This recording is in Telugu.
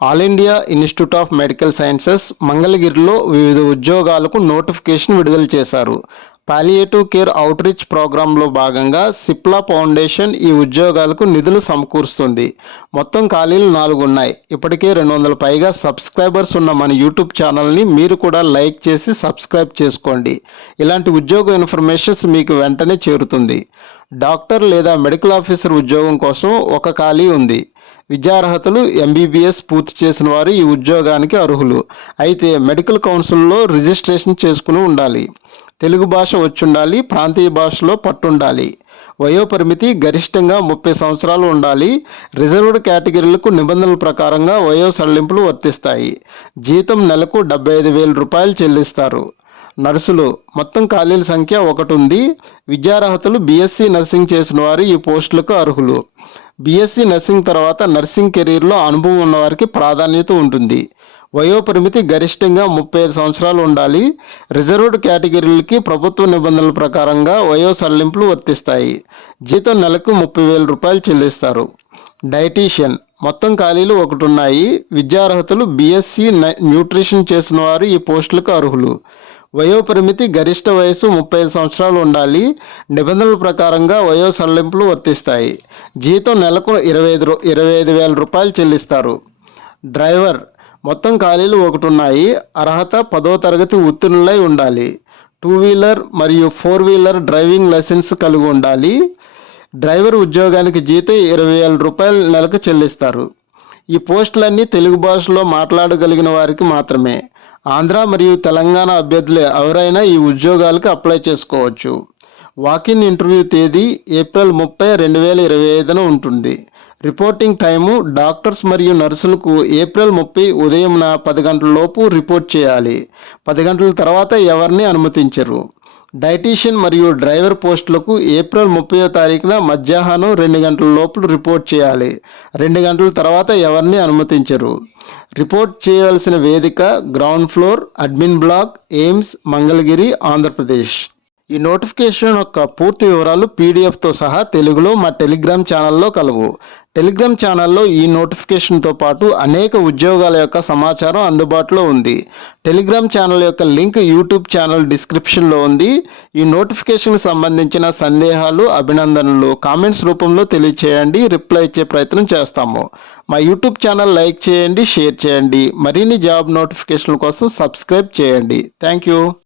All India institute of medical sciences మంగళగిరిలో వివిధ ఉద్యోగాలకు నోటిఫికేషన్ విడుదల చేశారు. పాలియేటివ్ కేర్ అవుట్రీచ్ ప్రోగ్రాంలో భాగంగా సిప్లా ఫౌండేషన్ ఈ ఉద్యోగాలకు నిధులు సమకూరుస్తుంది. మొత్తం ఖాళీలు 4 ఉన్నాయి. ఇప్పటికే 200 పైగా సబ్స్క్రైబర్స్ ఉన్న మన యూట్యూబ్ ఛానల్ని మీరు కూడా లైక్ చేసి సబ్స్క్రైబ్ చేసుకోండి. ఇలాంటి ఉద్యోగ ఇన్ఫర్మేషన్స్ మీకు వెంటనే చేరుతుంది. డాక్టర్ లేదా మెడికల్ ఆఫీసర్ ఉద్యోగం కోసం ఒక ఖాళీ ఉంది. విద్యార్హతలు ఎంబీబీఎస్ పూర్తి చేసిన వారు ఈ ఉద్యోగానికి అర్హులు. అయితే మెడికల్ కౌన్సిల్లో రిజిస్ట్రేషన్ చేసుకుని ఉండాలి. తెలుగు భాష వచ్చుండాలి. ప్రాంతీయ భాషలో పట్టుండాలి. వయోపరిమితి గరిష్టంగా 30 సంవత్సరాలు ఉండాలి. రిజర్వ్డ్ కేటగిరీలకు నిబంధనల ప్రకారంగా వయో సడలింపులు వర్తిస్తాయి. జీతం నెలకు 75,000 రూపాయలు చెల్లిస్తారు. నర్సులు మొత్తం ఖాళీల సంఖ్య 1 ఉంది. విద్యార్హతలు బీఎస్సీ నర్సింగ్ చేసిన వారు ఈ పోస్టులకు అర్హులు. బీఎస్సీ నర్సింగ్ తర్వాత నర్సింగ్ కెరీర్లో అనుభవం ఉన్నవారికి ప్రాధాన్యత ఉంటుంది. వయోపరిమితి గరిష్టంగా 35 సంవత్సరాలు ఉండాలి. రిజర్వ్డ్ కేటగిరీలకి ప్రభుత్వ నిబంధనల ప్రకారంగా వయో సడలింపులు వర్తిస్తాయి. జీతం నెలకు 30,000 రూపాయలు చెల్లిస్తారు. డైటీషియన్ మొత్తం ఖాళీలు 1 ఉన్నాయి. విద్యార్హతలు బీఎస్సీ న్యూట్రిషన్ చేసిన వారు ఈ పోస్టులకు అర్హులు. వయోపరిమితి గరిష్ట వయసు 35 సంవత్సరాలు ఉండాలి. నిబంధనల ప్రకారంగా వయో సడలింపులు వర్తిస్తాయి. జీతం నెలకు 25,000 రూపాయలు చెల్లిస్తారు. డ్రైవర్ మొత్తం ఖాళీలు 1 ఉన్నాయి. అర్హత 10వ తరగతి ఉత్తీర్ణులై ఉండాలి. 2 వీలర్ మరియు 4 వీలర్ డ్రైవింగ్ లైసెన్స్ కలిగి ఉండాలి. డ్రైవర్ ఉద్యోగానికి జీతం 20,000 రూపాయలు నెలకు చెల్లిస్తారు. ఈ పోస్టులన్నీ తెలుగు భాషలో మాట్లాడగలిగిన వారికి మాత్రమే. ఆంధ్ర మరియు తెలంగాణ అభ్యర్థులు ఎవరైనా ఈ ఉద్యోగాలకు అప్లై చేసుకోవచ్చు. వాకిన్ ఇంటర్వ్యూ తేదీ ఏప్రిల్ 30, 2025 ఉంటుంది. రిపోర్టింగ్ టైము డాక్టర్స్ మరియు నర్సులకు ఏప్రిల్ 30 ఉదయం 10 గంటల లోపు రిపోర్ట్ చేయాలి. 10 గంటల తర్వాత ఎవరిని అనుమతించరు. డైటీషియన్ మరియు డ్రైవర్ పోస్టులకు ఏప్రిల్ 30వ తారీఖున మధ్యాహ్నం 2 గంటల లోపు రిపోర్ట్ చేయాలి. 2 గంటల తర్వాత ఎవరిని అనుమతించరు. రిపోర్ట్ చేయవలసిన వేదిక ground floor, admin block, AIIMS, Mangalagiri, Andhra Pradesh. ఈ నోటిఫికేషన్ యొక్క పూర్తి వివరాలు పీడిఎఫ్తో సహా తెలుగులో మా టెలిగ్రామ్ ఛానల్లో కలవు. టెలిగ్రామ్ ఛానల్లో ఈ నోటిఫికేషన్తో పాటు అనేక ఉద్యోగాల యొక్క సమాచారం అందుబాటులో ఉంది. టెలిగ్రామ్ ఛానల్ యొక్క లింక్ యూట్యూబ్ ఛానల్ డిస్క్రిప్షన్లో ఉంది. ఈ నోటిఫికేషన్కి సంబంధించిన సందేహాలు, అభినందనలు కామెంట్స్ రూపంలో తెలియచేయండి. రిప్లై ఇచ్చే ప్రయత్నం చేస్తాము. మా యూట్యూబ్ ఛానల్ లైక్ చేయండి, షేర్ చేయండి. మరిన్ని జాబ్ నోటిఫికేషన్ల కోసం సబ్స్క్రైబ్ చేయండి. Thank you.